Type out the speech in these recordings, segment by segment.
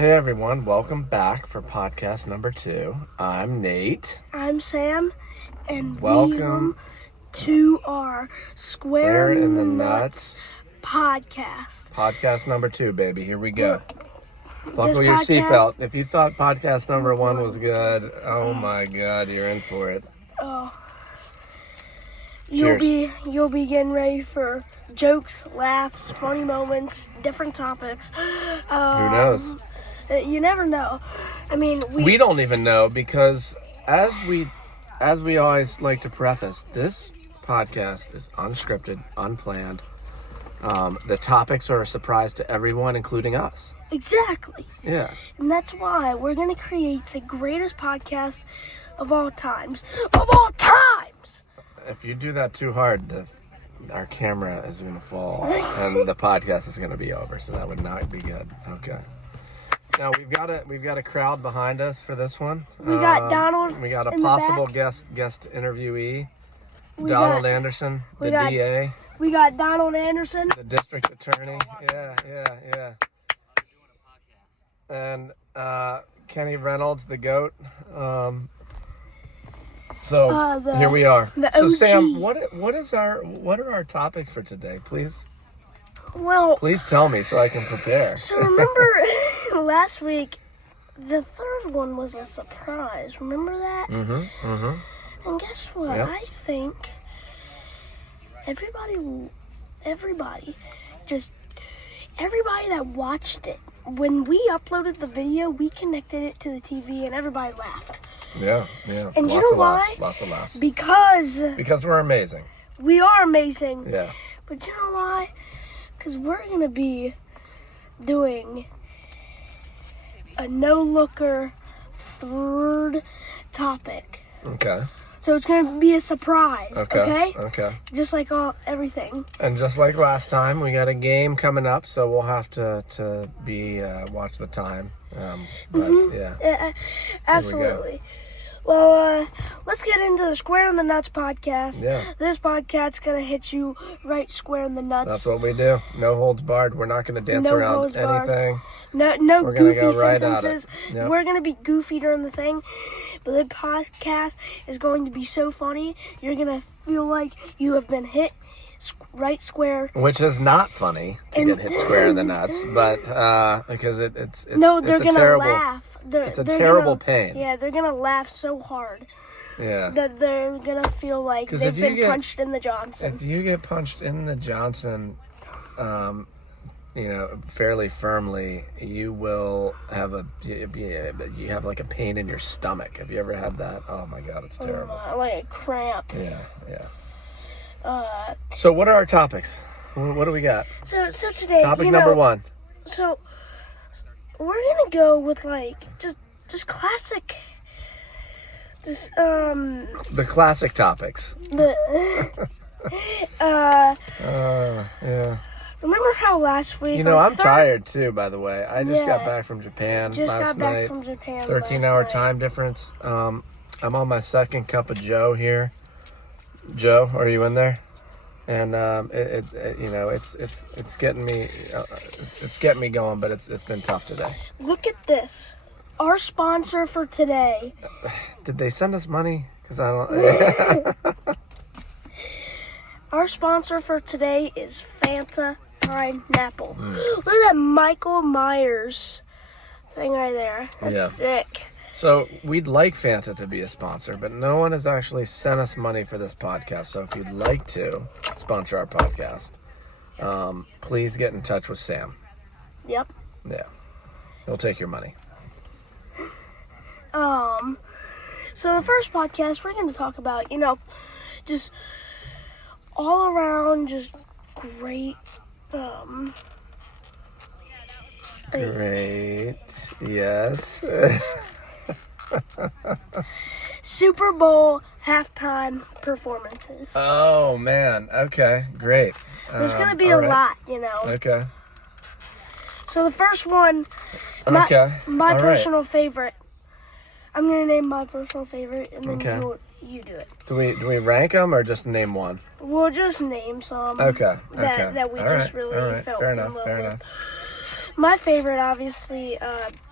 Hey everyone, welcome back for podcast number 2. I'm Nate. I'm Sam, and welcome to our Square in the Nuts podcast. Podcast number 2, baby. Here we go. This Buckle your podcast- seatbelt. If you thought podcast number 1 was good, oh my God, you're in for it. Oh, Cheers. you'll be getting ready for jokes, laughs, funny moments, different topics. Who knows? You never know. I mean, We don't even know because as we always like to preface, this podcast is unscripted, unplanned. The topics are a surprise to everyone, including us. Exactly. Yeah. And that's why we're going to create the greatest podcast of all times. Of all times! If you do that too hard, our camera is going to fall and the podcast is going to be over. So that would not be good. Okay. Now we've got a crowd behind us for this one. We got Donald. We got a in the possible back. guest interviewee, We Donald got- Anderson, the we got- DA, We got Donald Anderson. the district attorney. Yeah. And Kenny Reynolds, the goat. Here we are. the So OG. Sam, what are our topics for today, please? Well, Please tell me so I can prepare. so remember last week, the third one was a surprise. Remember that? Mm-hmm. And guess what? Yep. I think everybody that watched it, when we uploaded the video, we connected it to the TV and everybody laughed. Yeah. And Lots you know of why? laughs, lots of laughs. Because We're amazing. we are amazing. Yeah. But you know why? Because we're going to be doing a no-looker third topic. Okay. So it's going to be a surprise, okay? Okay. Just like everything. And just like last time, we got a game coming up, so we'll have to be watch the time. Yeah. Absolutely. Well, let's get into the Square in the Nuts podcast. Yeah. This podcast's going to hit you right square in the nuts. That's what we do. No holds barred. We're not going to dance No around holds barred. anything. No We're gonna goofy go right at it. sentences. Yep. We're going to be goofy during the thing. But the podcast is going to be so funny, you're going to feel like you have been hit right square. Which is not funny to get hit square in the nuts, but because it's No, they're it's a going to terrible, laugh. It's a They're terrible gonna, pain. Yeah, they're going to laugh so hard Yeah. that they're going to feel like 'Cause they've if you been get- punched in the Johnson. If you get punched in the Johnson, fairly firmly, you will have you have like a pain in your stomach. Have you ever had that? Oh my God, it's terrible. Like a cramp. Yeah. So what are our topics? What do we got? So today, Topic number 1. So we're gonna go with like just classic. The classic topics. Yeah. Remember how last week? I'm tired too, by the way. I just got Yeah. back from Japan Just last got back night. from Japan. 13-hour last night. time difference. I'm on my second cup of Joe here. Joe, are you in there? And it's getting me going, but it's been tough today. Look at this. Our sponsor for today. Did they send us money? Because I don't. Our sponsor for today is Fanta Pineapple. Look at that Michael Myers thing right there. That's Yeah. sick. So we'd like Fanta to be a sponsor, but no one has actually sent us money for this podcast. So if you'd like to sponsor our podcast, please get in touch with Sam. Yep. Yeah, he'll take your money. So the first podcast we're going to talk about, just all around, just great, Great. Yes. Super Bowl halftime performances. Oh man. Okay. Great. There's going to be all a right. lot, Okay. So the first one, Okay. my All right. personal favorite. I'm going to name my personal favorite, and then Okay. you do it. Do we rank them or just name one? We'll just name some. Okay. That we All just right. really All right. felt Fair in enough. love Fair with. enough. My favorite, obviously,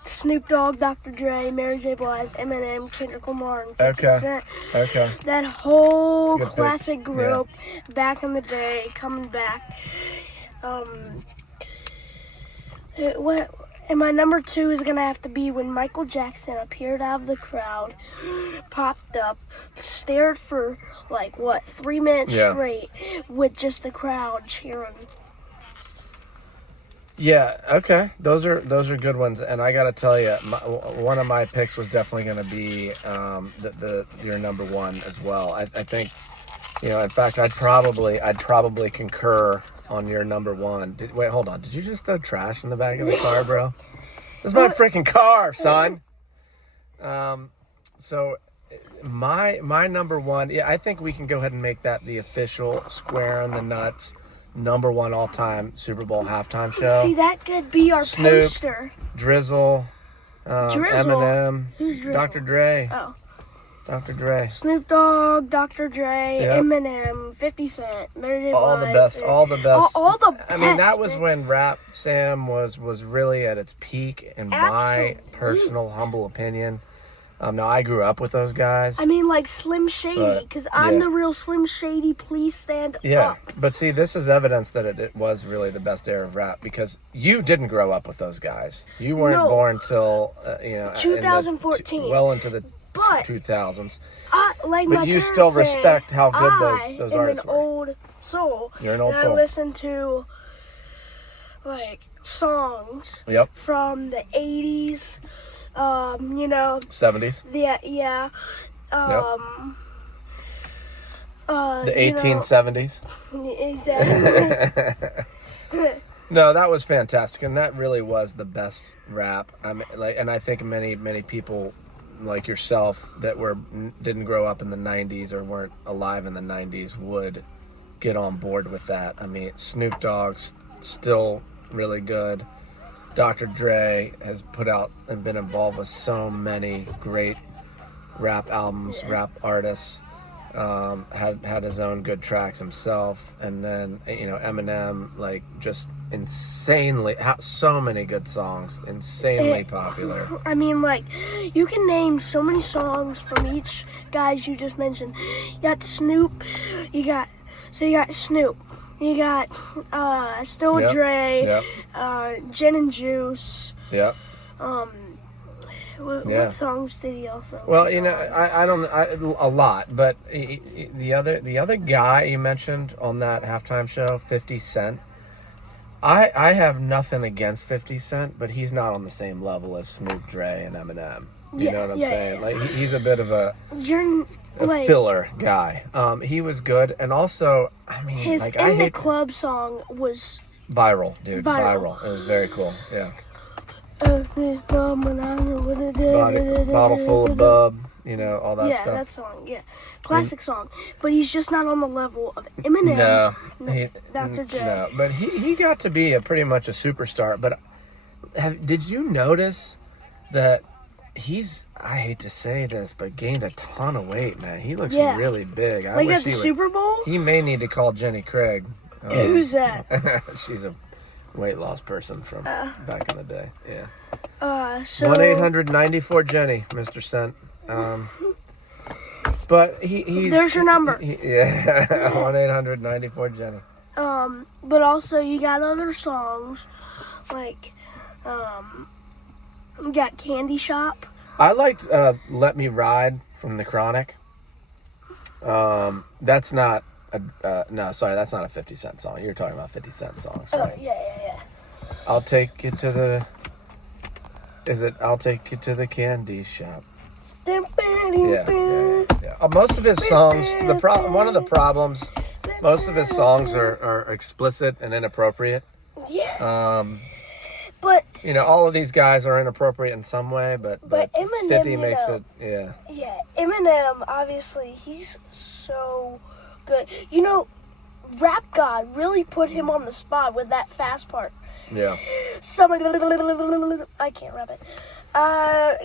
Snoop Dogg, Dr. Dre, Mary J. Blige, Eminem, Kendrick Lamar, and 50 Cent. Okay. That whole That's a good classic pick. group back in the day, coming back. And my number 2 is going to have to be when Michael Jackson appeared out of the crowd, popped up, stared for, 3 minutes straight with just the crowd cheering. Yeah, okay. Those are good ones, and I got to tell you, one of my picks was definitely going to be your number 1 as well. I think, in fact, I'd probably concur on your number 1. Wait, hold on. Did you just throw trash in the back of the car, bro? This is my freaking car, son. So my number 1, I think we can go ahead and make that the official Square and the Nuts number 1 all-time Super Bowl halftime show. See, that could be our Snoop, poster. Drizzle, Eminem, Who's Drizzle? Dr. Dre. Oh. Dr. Dre. Snoop Dogg, Dr. Dre, Yep. Eminem, 50 Cent, Mary J. Blige. All the best. All the best. All the best. I mean, that was when Rap Sam was really at its peak, in my personal humble opinion. Now, I grew up with those guys. I mean, like Slim Shady, because I'm the real Slim Shady. Please stand up. But see, this is evidence that it was really the best era of rap, because you didn't grow up with those guys. You weren't born till 2014. well into the But 2000s. But you still respect how good those artists were. I'm an old soul. You're an old soul. I listen to songs from the 80s. 70s. Yeah. The 1870s. Exactly. No, that was fantastic, and that really was the best rap. And I think many people like yourself that didn't grow up in the 90s or weren't alive in the 90s would get on board with that. I mean, Snoop Dogg's still really good. Dr. Dre has put out and been involved with so many great rap albums, rap artists. Had his own good tracks himself, and then Eminem, just insanely, so many good songs, insanely popular. I mean, you can name so many songs from each guys you just mentioned. You got Snoop, you got Snoop, you got Still Dre, Gin and Juice. Yep. What songs did he also? Well, I don't a lot, but the other guy you mentioned on that halftime show, 50 Cent. I have nothing against 50 Cent, but he's not on the same level as Snoop, Dre, and Eminem. You know what I'm saying? Yeah. He's a bit of a filler guy. He was good, and also, I mean, his I hate the Club song was viral, dude. Viral. It was very cool. Yeah. Bottle full of bub, all that stuff. Yeah, that song, classic song. But he's just not on the level of Eminem. No, Dr. Dre. No, but he got to be pretty much a superstar. But did you notice that I hate to say this, but gained a ton of weight, man. He looks really big. I wish at the Super Bowl? He may need to call Jenny Craig. Who's that? She's a weight loss person from back in the day. Yeah. 1-800-94-JENNY, Mr. Cent. But he's... There's your number. 1-800-94-JENNY. But also you got other songs, you got Candy Shop. I liked Let Me Ride from The Chronic. That's not... no, sorry, that's not a 50 Cent song. You're talking about 50 Cent songs, right? Oh, yeah. I'll take you to the... I'll take you to the candy shop. Yeah. Most of his songs, one of the problems, most of his songs are explicit and inappropriate. Yeah. But all of these guys are inappropriate in some way, but Eminem, 50 makes it, yeah. Yeah, Eminem, obviously, he's so good. Rap God really put him on the spot with that fast part. Yeah. I can't rap it.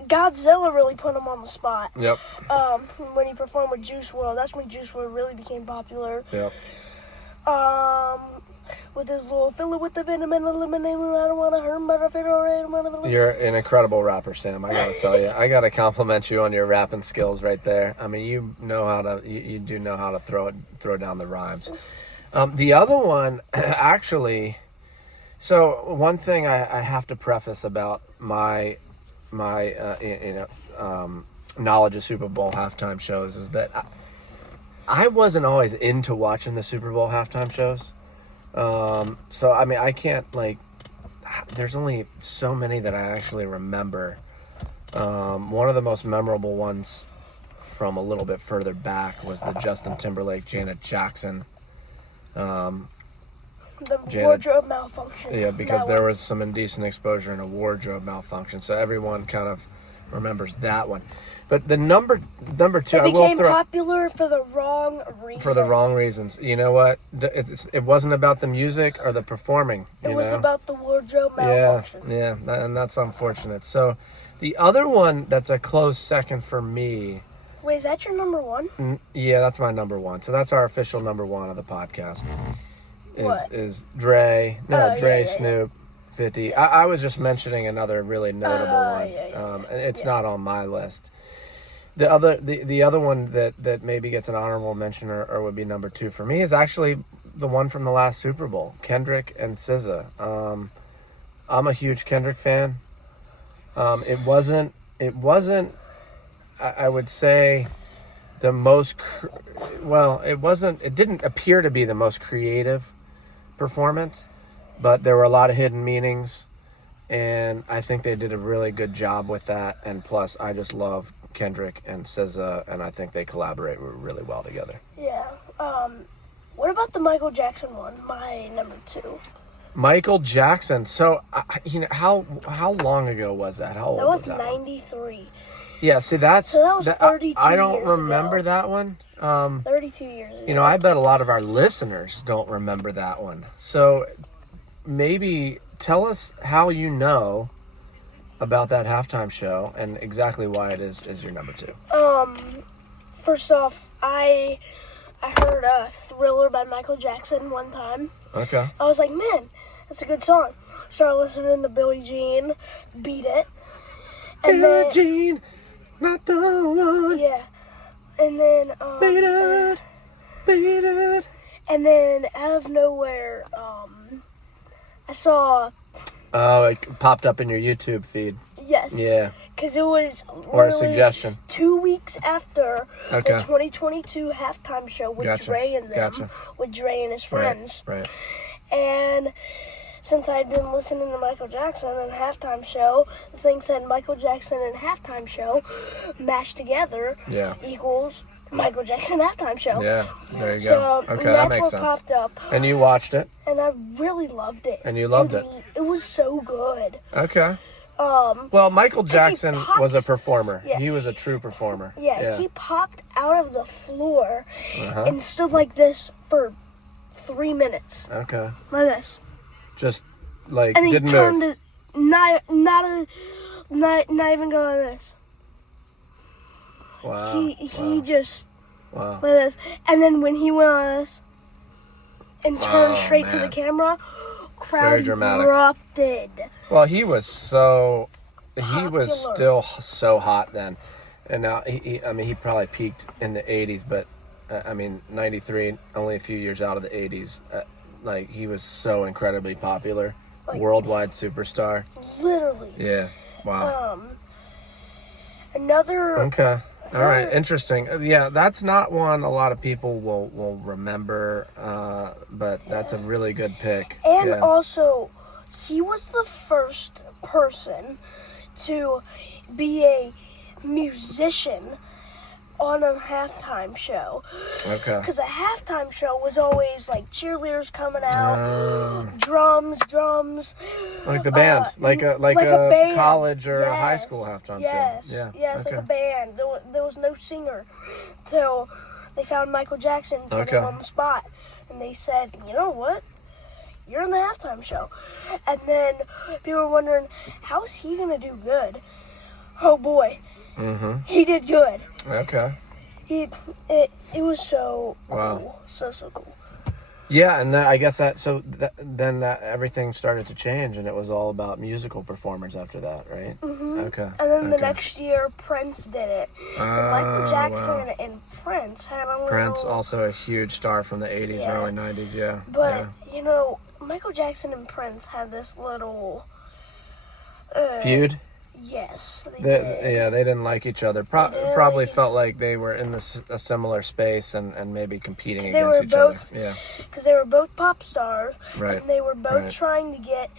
Godzilla really put him on the spot. Yep. When he performed with Juice WRLD, that's when Juice WRLD really became popular. Yep. with his little filler with the venom and eliminate. I don't want to hurt him, but I feel alright. You're an incredible rapper, Sam. I gotta tell you, I gotta compliment you on your rapping skills right there. I mean, you know how to, you do know how to throw down the rhymes. The other one, actually. So one thing I have to preface about my knowledge of Super Bowl halftime shows is that I wasn't always into watching the Super Bowl halftime shows. So I mean, I can't there's only so many that I actually remember. One of the most memorable ones from a little bit further back was the Justin Timberlake, Janet Jackson. The wardrobe malfunction. Yeah, because there was some indecent exposure and a wardrobe malfunction. So everyone kind of remembers that one. But the number two, it became popular for the wrong reason. For the wrong reasons. You know what? It wasn't about the music or the performing. It was about the wardrobe malfunction. Yeah, and that's unfortunate. So the other one that's a close second for me. Wait, is that your number one? Yeah, that's my number one. So that's our official number one of the podcast. What? Is Dre. No, Dre, yeah, Snoop, 50. Yeah. I was just mentioning another really notable one. And it's not on my list. The other one that maybe gets an honorable mention or would be number two for me is actually the one from the last Super Bowl, Kendrick and SZA. I'm a huge Kendrick fan. It wasn't I would say the most it didn't appear to be the most creative performance, but there were a lot of hidden meanings, and I think they did a really good job with that. And plus, I just love Kendrick and SZA, and I think they collaborate really well together. Yeah. What about the Michael Jackson one? My number two. Michael Jackson. So, how long ago was that? How old was that? That was 93. Yeah, see, that was 32 years I don't remember that one. 32 years ago. I bet a lot of our listeners don't remember that one. So maybe tell us how you know about that halftime show and exactly why it is your number two. First off, I heard Thriller by Michael Jackson one time. Okay. I was like, man, that's a good song. Started listening to Billie Jean, Beat It. And Billie Jean, not the one. Yeah. And then Beat It, Beat It. And then out of nowhere, I saw. Oh, it popped up in your YouTube feed. Yes. Yeah. Because it was or a suggestion. 2 weeks after the 2022 halftime show with Dre and them, with Dre and his friends. Right. And since I'd been listening to Michael Jackson and halftime show, the thing said Michael Jackson and halftime show mashed together equals Michael Jackson halftime show. Yeah, there you go. So okay, that's that makes what sense. Popped up. And you watched it? And I really loved it. And you loved it? It was so good. Okay. Well, Michael Jackson was a performer. Yeah. He was a true performer. Yeah, he popped out of the floor and stood like this for 3 minutes. Okay. Like this. Just and then didn't he turned move. Not even go like this. Wow. He just like this. And then when he went on this and turned straight to the camera, crowd erupted. Well, he was still so hot then. And now he probably peaked in the 80s, but 93, only a few years out of the 80s. He was so incredibly popular, worldwide superstar. Literally. Yeah. Wow. Another. Okay. All right. Interesting. Yeah, that's not one a lot of people will remember, but that's a really good pick. And also, he was the first person to be a musician on a halftime show. Okay. Because a halftime show was always like cheerleaders coming out, drums. Like the band, like a band. College or a high school halftime show. Yes, like a band. There was no singer till they found Michael Jackson, put him on the spot, and they said, you know what? You're in the halftime show. And then people were wondering, how is he gonna do good? Oh boy. Mm-hmm. He did good. Okay. It was so cool. Wow. So cool. Yeah, and I guess then everything started to change, and it was all about musical performers after that, right? Mm-hmm. Okay. And then the next year, Prince did it. And Michael Jackson Wow. and Prince had a little... Prince, also a huge star from the 80s, Yeah. early 90s, yeah. But, Michael Jackson and Prince had this little... Feud? Yes, they They did. didn't like each other. Probably felt like they were in a similar space and maybe competing against each other. Yeah. Because they were both pop stars. Right. And they were both trying to get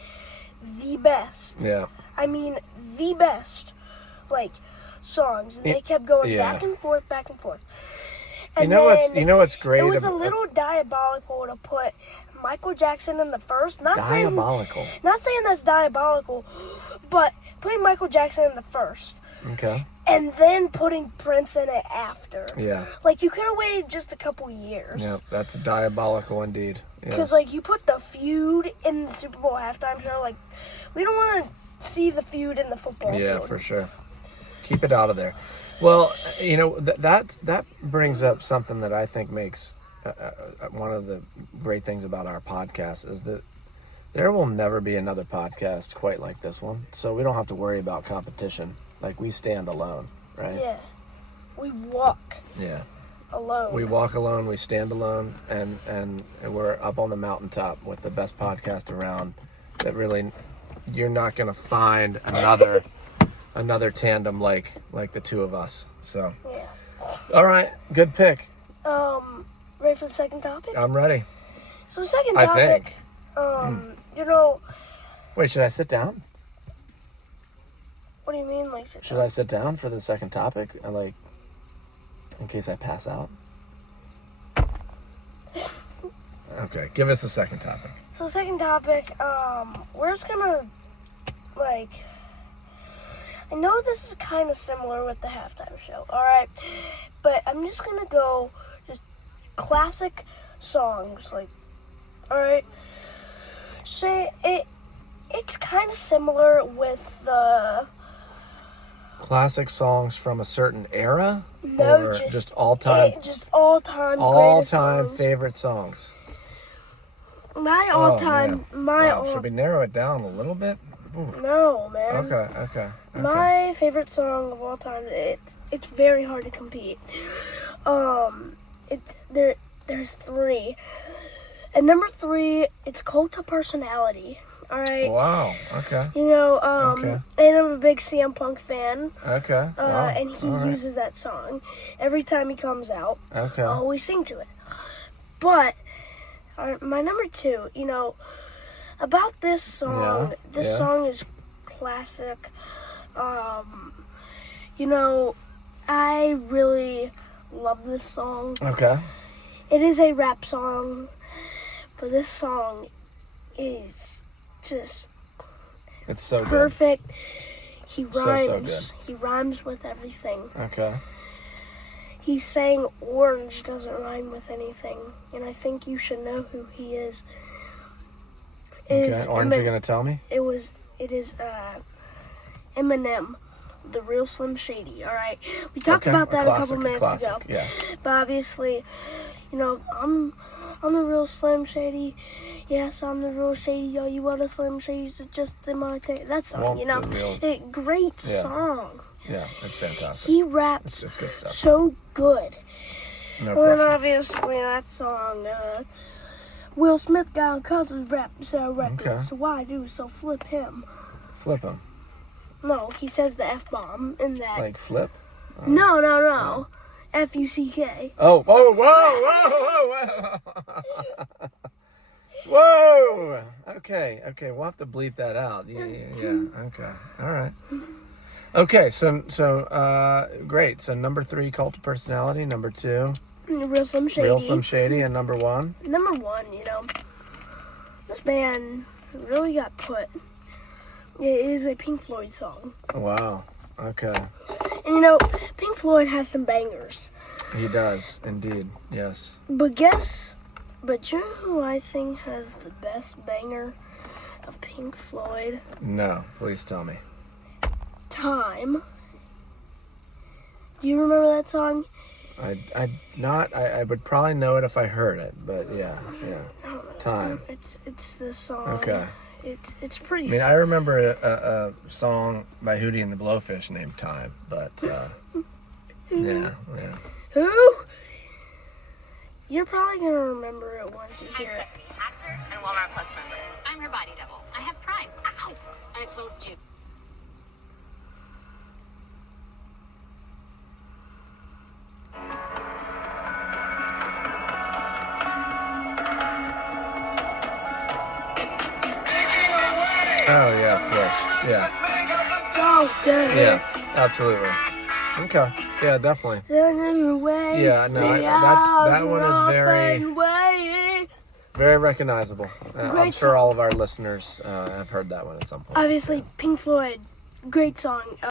the best. Yeah. I mean, the best, songs. And they kept going back and forth, back and forth. And you know what's great? It was a little diabolical to put Michael Jackson in the first. Diabolical. Not saying that's diabolical, but putting Michael Jackson in the first. Okay. And then putting Prince in it after. Yeah. You could have waited just a couple years. Yeah, that's diabolical indeed. Because, you put the feud in the Super Bowl halftime show. We don't want to see the feud in the football field. Yeah, for sure. Keep it out of there. Well, that brings up something that I think makes one of the great things about our podcast is that there will never be another podcast quite like this one. So we don't have to worry about competition. We stand alone, right? Yeah. We walk alone. We walk alone, we stand alone, and we're up on the mountaintop with the best podcast around that really you're not going to find another tandem like the two of us. So, yeah. All right, good pick. Ready for the second topic? I'm ready. So the second I topic, think. Wait, should I sit down? What do you mean, Should I sit down for the second topic? In case I pass out? Okay, give us the second topic. So the second topic, we're just gonna, I know this is kind of similar with the halftime show, alright? But I'm just gonna go just classic songs, alright? So it's kind of similar with the... Classic songs from a certain era? No, or just all-time? Just all-time All-time songs. favorite songs. My all-time... Should we narrow it down a little bit? Ooh. No, man. Okay. My favorite song of all time, it's very hard to compete. There's three. And number 3, it's Cult of Personality. Alright? Wow, okay. And I'm a big CM Punk fan. Okay. Wow. And he uses that song every time he comes out. Okay. I always sing to it. But my number 2, about this song, song is classic. I really love this song. Okay. It is a rap song, but this song is just it's so perfect. He rhymes. So good. He rhymes with everything. Okay. He's saying orange doesn't rhyme with anything, and I think you should know who he is. Orange, you're gonna tell me? It is Eminem, the real Slim Shady. All right, we talked about that a couple minutes ago. Yeah. But obviously, I'm the real Slim Shady. Yes, I'm the real Shady. Yo, you other Slim Shadys are just imitate that song. Great song. Yeah, it's fantastic. He raps it's just good stuff. so good. No question. question. Obviously that song, Will Smith got a cousin's rap record, so why do so flip him? Flip him? No, he says the F-bomb in that. Like flip? Oh. No. F-U-C-K. Oh, whoa. Whoa! Okay, we'll have to bleep that out. Yeah. Okay, all right. Okay, so great. So number 3, Cult of Personality. Number 2, Real Slim Shady. Real Slim Shady, and number 1. Number 1, this band really got put. It is a Pink Floyd song. Wow. Okay. And Pink Floyd has some bangers. He does, indeed. Yes. But you know who I think has the best banger of Pink Floyd? No, please tell me. Time. Do you remember that song? I would probably know it if I heard it, but yeah. Time. It's the song. Okay. It's pretty. I mean, I remember a song by Hootie and the Blowfish named Time, but yeah. Who? You're probably gonna remember it once you hear it. Actor and Walmart Plus member. I'm her body double. I have Prime. Ow! I both do. Oh yeah, of course. Yeah. Oh, damn. Yeah. Absolutely. Okay. Yeah, definitely. Yeah. No. That one is very recognizable. I'm sure all of our listeners have heard that one at some point. Obviously, Pink Floyd, great song.